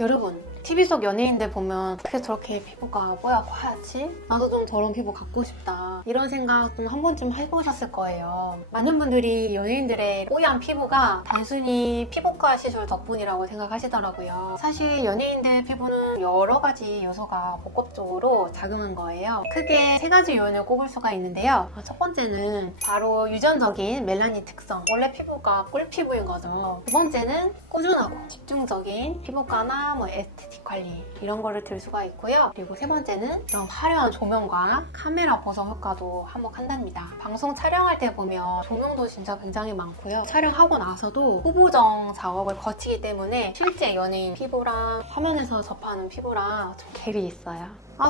여러분, TV 속 연예인들 보면 어떻게 저렇게 피부가 뽀얗지? 나도 좀 저런 피부 갖고 싶다. 이런 생각 좀 한 번쯤 해보셨을 거예요. 많은 분들이 연예인들의 뽀얀 피부가 단순히 피부과 시술 덕분이라고 생각하시더라고요. 사실 연예인들 피부는 여러 가지 요소가 복합적으로 작용한 거예요. 크게 세 가지 요인을 꼽을 수가 있는데요. 첫 번째는 바로 유전적인 멜라닌 특성. 원래 피부가 꿀피부인 거죠. 두 번째는 꾸준하고 집중적인 피부과나 에스테틱 관리 이런 거를 들 수가 있고요. 그리고 세 번째는 이런 화려한 조명과 카메라 보정 효과도 한몫한답니다. 방송 촬영할 때 보면 조명도 진짜 굉장히 많고요. 촬영하고 나서도 후보정 작업을 거치기 때문에 실제 연예인 피부랑 화면에서 접하는 피부랑 좀 갭이 있어요.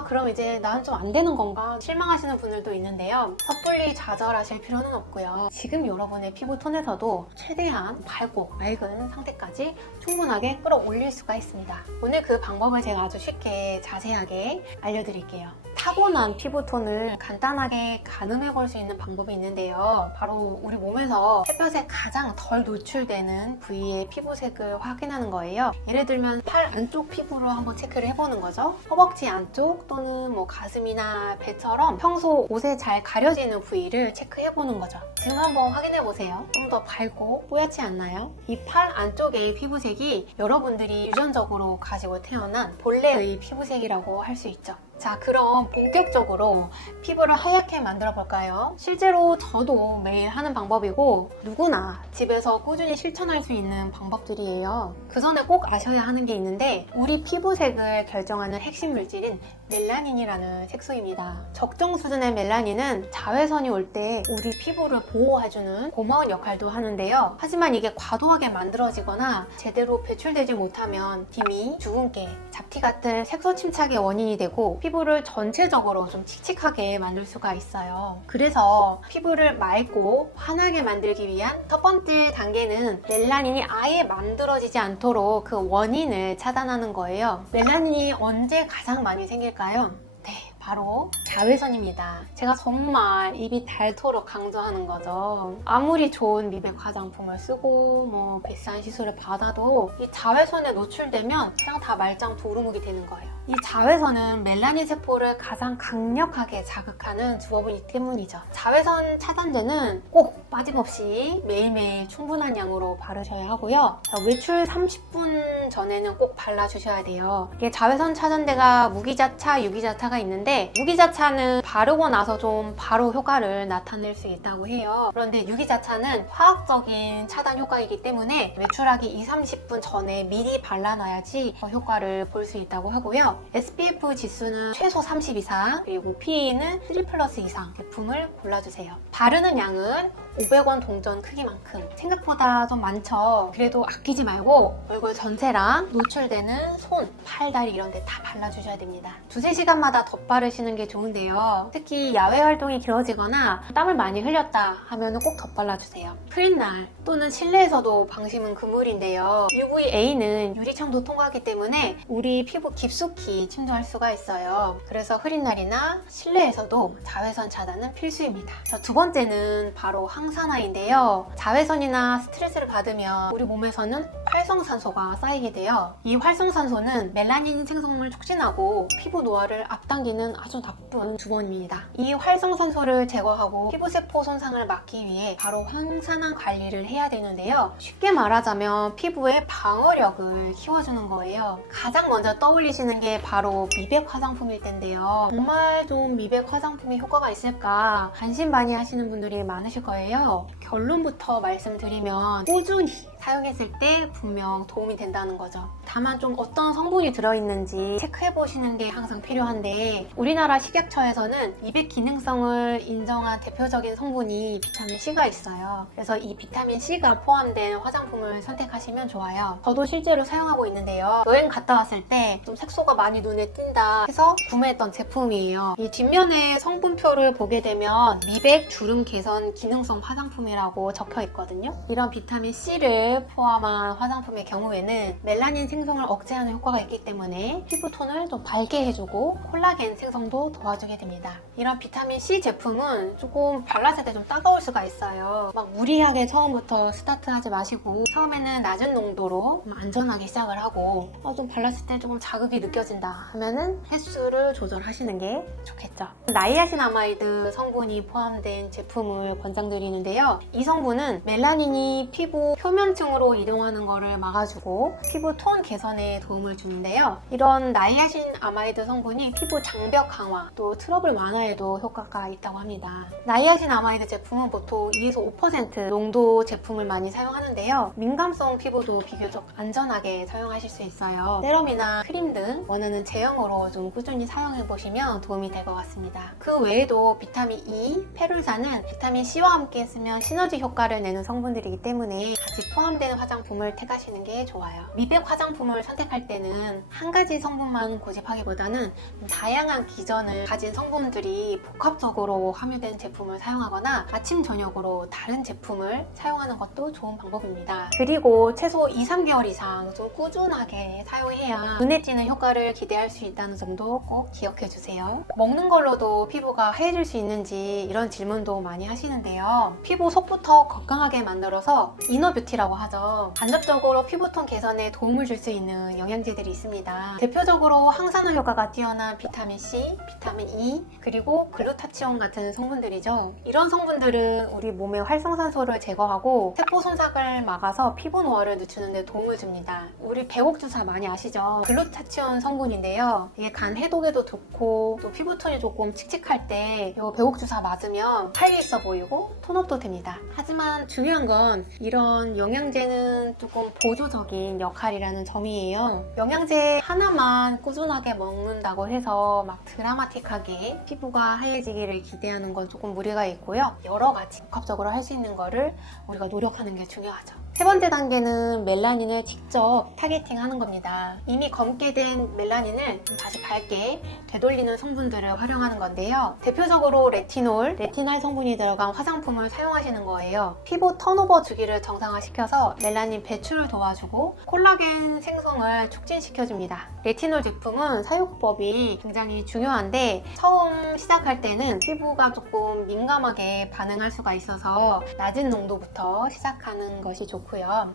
그럼 이제 나는 좀 안 되는 건가 실망하시는 분들도 있는데요. 섣불리 좌절하실 필요는 없고요. 지금 여러분의 피부 톤에서도 최대한 밝고 맑은 상태까지 충분하게 끌어올릴 수가 있습니다. 오늘 그 방법을 제가 아주 쉽게 자세하게 알려드릴게요. 타고난 피부톤을 간단하게 가늠해 볼 수 있는 방법이 있는데요. 바로 우리 몸에서 햇볕에 가장 덜 노출되는 부위의 피부색을 확인하는 거예요. 예를 들면 팔 안쪽 피부로 한번 체크를 해보는 거죠. 허벅지 안쪽 또는 가슴이나 배처럼 평소 옷에 잘 가려지는 부위를 체크해보는 거죠. 지금 한번 확인해보세요. 좀 더 밝고 뽀얗지 않나요? 이 팔 안쪽의 피부색이 여러분들이 유전적으로 가지고 태어난 본래의 피부색이라고 할 수 있죠. 자, 그럼 본격적으로 피부를 하얗게 만들어 볼까요? 실제로 저도 매일 하는 방법이고 누구나 집에서 꾸준히 실천할 수 있는 방법들이에요. 그 전에 꼭 아셔야 하는 게 있는데 우리 피부색을 결정하는 핵심 물질인 멜라닌이라는 색소입니다. 적정 수준의 멜라닌은 자외선이 올 때 우리 피부를 보호해주는 고마운 역할도 하는데요. 하지만 이게 과도하게 만들어지거나 제대로 배출되지 못하면 기미, 주근깨, 잡티 같은 색소 침착의 원인이 되고 피부를 전체적으로 좀 칙칙하게 만들 수가 있어요. 그래서 피부를 맑고 환하게 만들기 위한 첫 번째 단계는 멜라닌이 아예 만들어지지 않도록 그 원인을 차단하는 거예요. 멜라닌이 언제 가장 많이 생길까요? 네, 바로 자외선입니다. 제가 정말 입이 닳도록 강조하는 거죠. 아무리 좋은 미백 화장품을 쓰고 비싼 시술을 받아도 이 자외선에 노출되면 그냥 다 말짱 도루묵이 되는 거예요. 이 자외선은 멜라닌 세포를 가장 강력하게 자극하는 주범이기 때문이죠. 자외선 차단제는 꼭 빠짐없이 매일매일 충분한 양으로 바르셔야 하고요. 외출 30분 전에는 꼭 발라주셔야 돼요. 이게 자외선 차단제가 무기자차, 유기자차가 있는데 무기자차는 바르고 나서 좀 바로 효과를 나타낼 수 있다고 해요. 그런데 유기자차는 화학적인 차단 효과이기 때문에 외출하기 20-30분 전에 미리 발라놔야지 효과를 볼 수 있다고 하고요. SPF 지수는 최소 30 이상, 그리고 PA는 3+ 이상 제품을 골라주세요. 바르는 양은 500원 동전 크기만큼. 생각보다 좀 많죠? 그래도 아끼지 말고 얼굴 전체랑 노출되는 손, 팔, 다리 이런 데 다 발라주셔야 됩니다. 2-3시간마다 덧바르시는 게 좋은데요. 특히 야외 활동이 길어지거나 땀을 많이 흘렸다 하면 꼭 덧발라주세요. 흐린 날 또는 실내에서도 방심은 금물인데요. UVA는 유리창도 통과하기 때문에 우리 피부 깊숙이 침투할 수가 있어요. 그래서 흐린 날이나 실내에서도 자외선 차단은 필수입니다. 두 번째는 바로 항산화인데요. 자외선이나 스트레스를 받으면 우리 몸에서는 활성산소가 쌓이게 돼요. 이 활성산소는 멜라닌 생성을 촉진하고 피부 노화를 앞당기는 아주 나쁜 주범입니다. 이 활성산소를 제거하고 피부세포 손상을 막기 위해 바로 항산화 관리를 해야 되는데요. 쉽게 말하자면 피부의 방어력을 키워주는 거예요. 가장 먼저 떠올리시는 게 바로 미백 화장품일 텐데요. 정말 좀 미백 화장품이 효과가 있을까 반신반의하시는 분들이 많으실 거예요. 결론부터 말씀드리면 꾸준히 사용했을 때 분명 도움이 된다는 거죠. 다만 좀 어떤 성분이 들어있는지 체크해보시는 게 항상 필요한데 우리나라 식약처에서는 미백 기능성을 인정한 대표적인 성분이 비타민 C가 있어요. 그래서 이 비타민 C가 포함된 화장품을 선택하시면 좋아요. 저도 실제로 사용하고 있는데요. 여행 갔다 왔을 때 좀 색소가 많이 눈에 띈다 해서 구매했던 제품이에요. 이 뒷면에 성분표를 보게 되면 미백, 주름 개선, 기능성 화장품이라고 적혀 있거든요. 이런 비타민 C를 톤을 포함한 화장품의 경우에는 멜라닌 생성을 억제하는 효과가 있기 때문에 피부톤을 좀 밝게 해주고 콜라겐 생성도 도와주게 됩니다. 이런 비타민C 제품은 조금 발랐을 때 좀 따가울 수가 있어요. 막 무리하게 처음부터 스타트하지 마시고 처음에는 낮은 농도로 좀 안전하게 시작을 하고 좀 발랐을 때 조금 자극이 느껴진다 하면은 횟수를 조절하시는 게 좋겠죠. 나이아신아마이드 성분이 포함된 제품을 권장드리는데요. 이 성분은 멜라닌이 피부 표면층으로 이동하는 것을 막아주고 피부 톤 개선에 도움을 주는데요. 이런 나이아신아마이드 성분이 피부 장벽 강화, 또 트러블 완화에도 효과가 있다고 합니다. 나이아신아마이드 제품은 보통 2에서 5% 농도 제품을 많이 사용하는데요. 민감성 피부도 비교적 안전하게 사용하실 수 있어요. 세럼이나 크림 등 원하는 제형으로 좀 꾸준히 사용해보시면 도움이 될 것 같습니다. 그 외에도 비타민 E, 페룰산은 비타민 C와 함께 쓰면 시너지 효과를 내는 성분들이기 때문에 같이 포함되는 화장품을 택하시는 게 좋아요. 미백 화장품을 선택할 때는 한 가지 성분만 고집하기보다는 다양한 기전을 가진 성분들이 복합적으로 함유된 제품을 사용하거나 아침 저녁으로 다른 제품을 사용하는 것도 좋은 방법입니다. 그리고 최소 2-3개월 이상 좀 꾸준하게 사용해야 눈에 띄는 효과를 기대할 수 있다는 점도 꼭 기억해 주세요. 먹는 걸로도 피부가 하얘질 수 있는지 이런 질문도 많이 하시는데요. 피부 속부터 건강하게 만들어서 이너뷰티라고 하죠. 간접적으로 피부톤 개선에 도움을 줄 수 있는 영양제들이 있습니다. 대표적으로 항산화 효과가 뛰어난 비타민 C, 비타민 E, 그리고 글루타치온 같은 성분들이죠. 이런 성분들은 우리 몸의 활성산소를 제거하고 세포 손상을 막아서 피부 노화를 늦추는 데 도움을 줍니다. 우리 배옥주사 많이 아시죠? 글루타치온 성분인데요. 이게 간 해독에도 좋고 또 피부톤이 조금 칙칙할 때 이 배옥주사 맞으면 활기 있어 보이고 톤업도 됩니다. 하지만 중요한 건 이런 영양제는 조금 보조적인 역할이라는 점이에요. 영양제 하나만 꾸준하게 먹는다고 해서 막 드라마틱하게 피부가 하얘지기를 기대하는 건 조금 무리가 있고요. 여러 가지 복합적으로 할 수 있는 거를 우리가 노력하는 게 중요하죠. 세 번째 단계는 멜라닌을 직접 타겟팅하는 겁니다. 이미 검게 된 멜라닌을 다시 밝게 되돌리는 성분들을 활용하는 건데요. 대표적으로 레티놀, 레티날 성분이 들어간 화장품을 사용하시는 거예요. 피부 턴오버 주기를 정상화시켜서 멜라닌 배출을 도와주고 콜라겐 생성을 촉진시켜줍니다. 레티놀 제품은 사용법이 굉장히 중요한데 처음 시작할 때는 피부가 조금 민감하게 반응할 수가 있어서 낮은 농도부터 시작하는 것이 좋고요.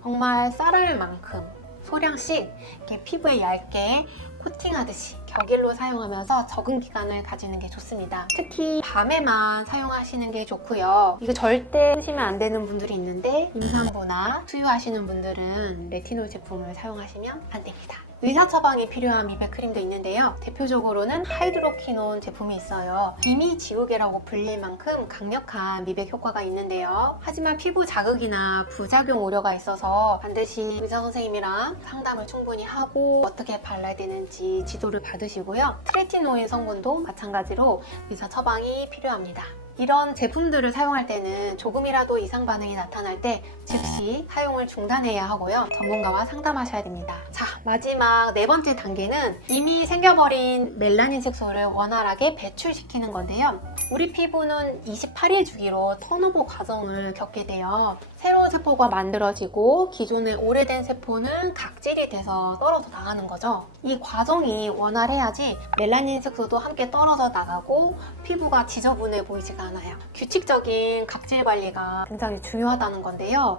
정말 쌀알 만큼 소량씩 이렇게 피부에 얇게 코팅하듯이 격일로 사용하면서 적응 기간을 가지는 게 좋습니다. 특히 밤에만 사용하시는 게 좋고요. 이거 절대 쓰시면 안 되는 분들이 있는데 임산부나 수유하시는 분들은 레티놀 제품을 사용하시면 안 됩니다. 의사 처방이 필요한 미백 크림도 있는데요. 대표적으로는 하이드로퀴논 제품이 있어요. 이미 지우개라고 불릴 만큼 강력한 미백 효과가 있는데요. 하지만 피부 자극이나 부작용 우려가 있어서 반드시 의사 선생님이랑 상담을 충분히 하고 어떻게 발라야 되는지 지도를 받으시고요. 트레티노인 성분도 마찬가지로 의사 처방이 필요합니다. 이런 제품들을 사용할 때는 조금이라도 이상 반응이 나타날 때 즉시 사용을 중단해야 하고요. 전문가와 상담하셔야 됩니다. 자, 마지막 네 번째 단계는 이미 생겨버린 멜라닌 색소를 원활하게 배출시키는 건데요. 우리 피부는 28일 주기로 턴오버 과정을 겪게 돼요. 새로운 세포가 만들어지고 기존의 오래된 세포는 각질이 돼서 떨어져 나가는 거죠. 이 과정이 원활해야지 멜라닌 색소도 함께 떨어져 나가고 피부가 지저분해 보이지가 않아요. 규칙적인 각질 관리가 굉장히 중요하다는 건데요.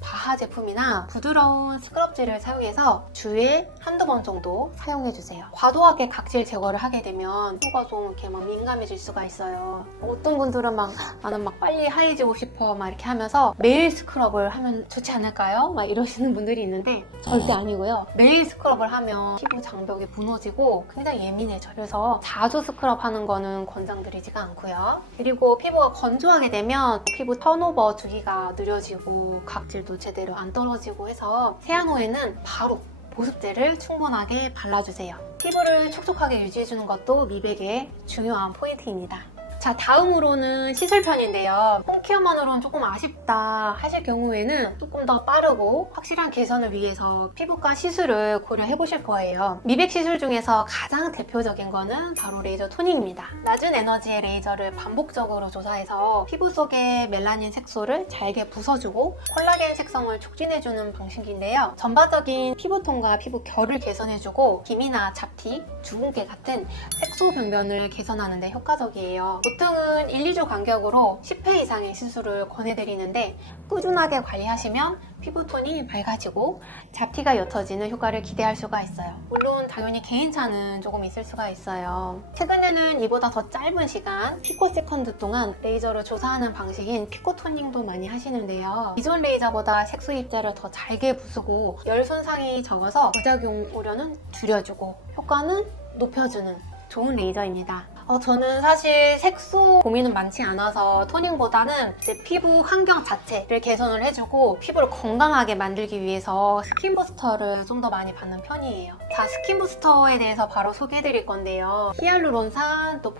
바하 제품이나 부드러운 스크럽젤을 사용해서 주에 한두 번 정도 사용해주세요. 과도하게 각질 제거를 하게 되면 피부가 좀 이렇게 막 민감해질 수가 있어요. 어떤 분들은 나는 빨리 하얘지고 싶어 이렇게 하면서 매일 스크럽을 하면 좋지 않을까요? 이러시는 분들이 있는데 절대 아니고요. 매일 스크럽을 하면 피부 장벽이 무너지고 굉장히 예민해져요. 그래서 자주 스크럽하는 거는 권장드리지가 않고요. 그리고 피부가 건조하게 되면 피부 턴오버 주기가 느려지고 각질도 제대로 안 떨어지고 해서 세안 후에는 바로 보습제를 충분하게 발라주세요. 피부를 촉촉하게 유지해주는 것도 미백의 중요한 포인트입니다. 자, 다음으로는 시술편인데요. 홈케어만으로는 조금 아쉽다 하실 경우에는 조금 더 빠르고 확실한 개선을 위해서 피부과 시술을 고려해 보실 거예요. 미백 시술 중에서 가장 대표적인 거는 바로 레이저 토닝입니다. 낮은 에너지의 레이저를 반복적으로 조사해서 피부 속의 멜라닌 색소를 잘게 부숴주고 콜라겐 색성을 촉진해주는 방식인데요. 전반적인 피부톤과 피부 결을 개선해주고 기미나 잡티, 주근깨 같은 색소 병변을 개선하는 데 효과적이에요. 보통은 1, 2주 간격으로 10회 이상의 시술을 권해드리는데 꾸준하게 관리하시면 피부톤이 밝아지고 잡티가 옅어지는 효과를 기대할 수가 있어요. 물론 당연히 개인차는 조금 있을 수가 있어요. 최근에는 이보다 더 짧은 시간 피코세컨드 동안 레이저를 조사하는 방식인 피코토닝도 많이 하시는데요. 기존 레이저보다 색소 입자를 더 잘게 부수고 열 손상이 적어서 부작용 우려는 줄여주고 효과는 높여주는 좋은 레이저입니다. 저는 사실 색소 고민은 많지 않아서 토닝보다는 제 피부 환경 자체를 개선을 해주고 피부를 건강하게 만들기 위해서 스킨 부스터를 좀 더 많이 받는 편이에요. 자, 스킨 부스터에 대해서 바로 소개해드릴 건데요. 히알루론산, 또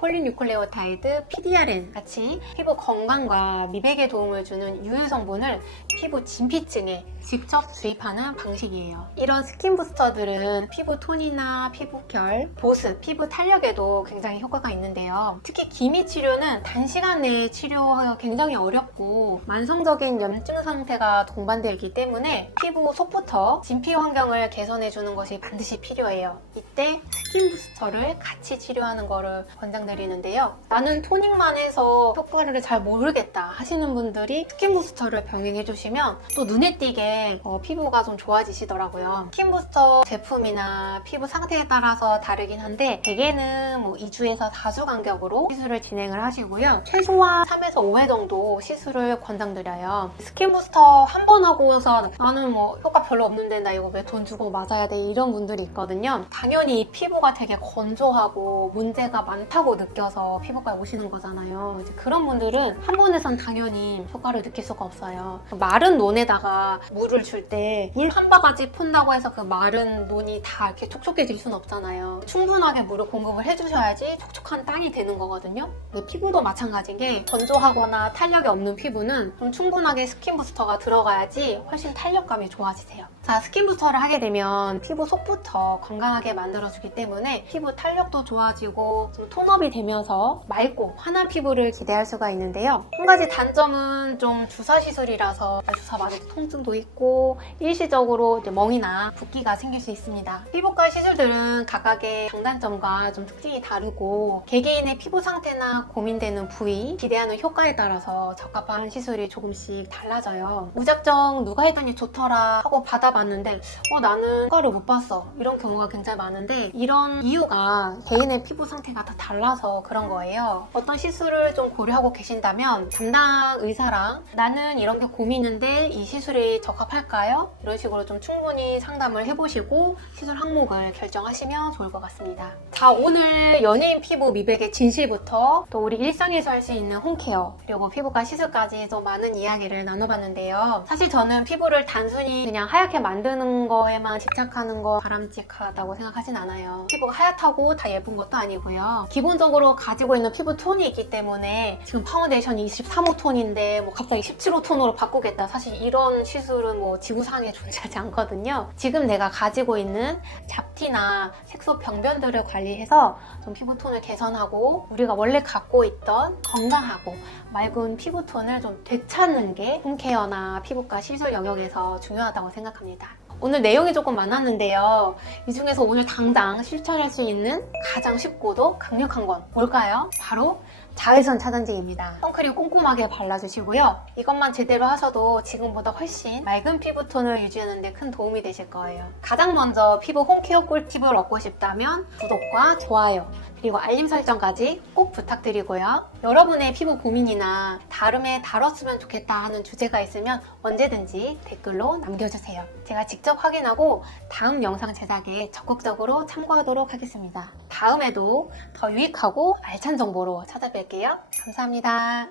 폴리뉴클레오타이드, PDRN 같이 피부 건강과 미백에 도움을 주는 유해 성분을 피부 진피층에 직접 주입하는 방식이에요. 이런 스킨 부스터들은 피부 톤이나 피부결, 보습, 피부 탄력에도 굉장히 효과가 있는데요. 특히 기미 치료는 단시간 내에 치료하기가 굉장히 어렵고 만성적인 염증 상태가 동반되어 있기 때문에 피부 속부터 진피 환경을 개선해주는 것이 반드시 필요해요. 이때 스킨 부스터를 같이 치료하는 거를 권장드리는데요. 나는 토닝만 해서 효과를 잘 모르겠다 하시는 분들이 스킨 부스터를 병행해주시면 또 눈에 띄게 피부가 좀 좋아지시더라고요. 스킨 부스터 제품이나 피부 상태에 따라서 다르긴 한데 대개는 2주에서 4주 간격으로 시술을 진행을 하시고요. 최소한 3에서 5회 정도 시술을 권장드려요. 스킨 부스터 한 번 하고서 나는 효과 별로 없는데 나 이거 왜 돈 주고 맞아야 돼 이런 분들이 있거든요. 당연히 피부가 되게 건조하고 문제가 많다고 느껴서 피부과에 오시는 거잖아요. 이제 그런 분들은 한 번에선 당연히 효과를 느낄 수가 없어요. 마른 논에다가 물을 줄 때 물 한 바가지 푼다고 해서 그 마른 논이 다 이렇게 촉촉해질 수는 없잖아요. 충분하게 물을 공급을 해주셔야지 촉촉한 땅이 되는 거거든요. 피부도 마찬가지인 게 건조하거나 탄력이 없는 피부는 좀 충분하게 스킨 부스터가 들어가야지 훨씬 탄력감이 좋아지세요. 자, 스킨 부스터를 하게 되면 피부 속부터 건강하게 만들어주기 때문에 피부 탄력도 좋아지고 좀 톤업이 되면서 맑고 환한 피부를 기대할 수가 있는데요. 한 가지 단점은 좀 주사 시술이라서 주사 맞을 때 통증도 있고 일시적으로 이제 멍이나 붓기가 생길 수 있습니다. 피부과 시술들은 각각의 장단점과 좀 특징이 다르고 개개인의 피부 상태나 고민되는 부위, 기대하는 효과에 따라서 적합한 시술이 조금씩 달라져요. 무작정 누가 했더니 좋더라 하고 받아봤는데 나는 효과를 못 봤어 이런 경우가 굉장히 많은데 이런 이유가 개인의 피부 상태가 다 달라서 그런 거예요. 어떤 시술을 좀 고려하고 계신다면 담당 의사랑 나는 이런 게 고민인데 이 시술이 적합할까요? 이런 식으로 좀 충분히 상담을 해보시고 시술 항목을 결정하시면 좋을 것 같습니다. 자, 오늘 연예인 피부 미백의 진실부터 또 우리 일상에서 할 수 있는 홈케어 그리고 피부과 시술까지 좀 많은 이야기를 나눠봤는데요. 사실 저는 피부를 단순히 그냥 하얗게 만드는 거에만 집착하는 거 바람직하다고 생각하진 않아요. 피부가 하얗다고 다 예쁜 것도 아니고요. 기본적으로 가지고 있는 피부 톤이 있기 때문에 지금 파운데이션이 23호 톤인데 갑자기 17호 톤으로 바꾸겠다. 사실 이런 시술은 지구상에 존재하지 않거든요. 지금 내가 가지고 있는 잡티나 색소 병변들을 관리해서 좀 피부톤을 개선하고 우리가 원래 갖고 있던 건강하고 맑은 피부톤을 좀 되찾는 게 홈케어나 피부과 시술 영역에서 중요하다고 생각합니다. 오늘 내용이 조금 많았는데요. 이 중에서 오늘 당장 실천할 수 있는 가장 쉽고도 강력한 건 뭘까요? 바로 자외선 차단제입니다. 선크림 꼼꼼하게 발라주시고요. 이것만 제대로 하셔도 지금보다 훨씬 맑은 피부톤을 유지하는 데 큰 도움이 되실 거예요. 가장 먼저 피부 홈케어 꿀팁을 얻고 싶다면 구독과 좋아요 그리고 알림 설정까지 꼭 부탁드리고요. 여러분의 피부 고민이나 다름에 다뤘으면 좋겠다 하는 주제가 있으면 언제든지 댓글로 남겨주세요. 제가 직접 확인하고 다음 영상 제작에 적극적으로 참고하도록 하겠습니다. 다음에도 더 유익하고 알찬 정보로 찾아뵐게요. 감사합니다.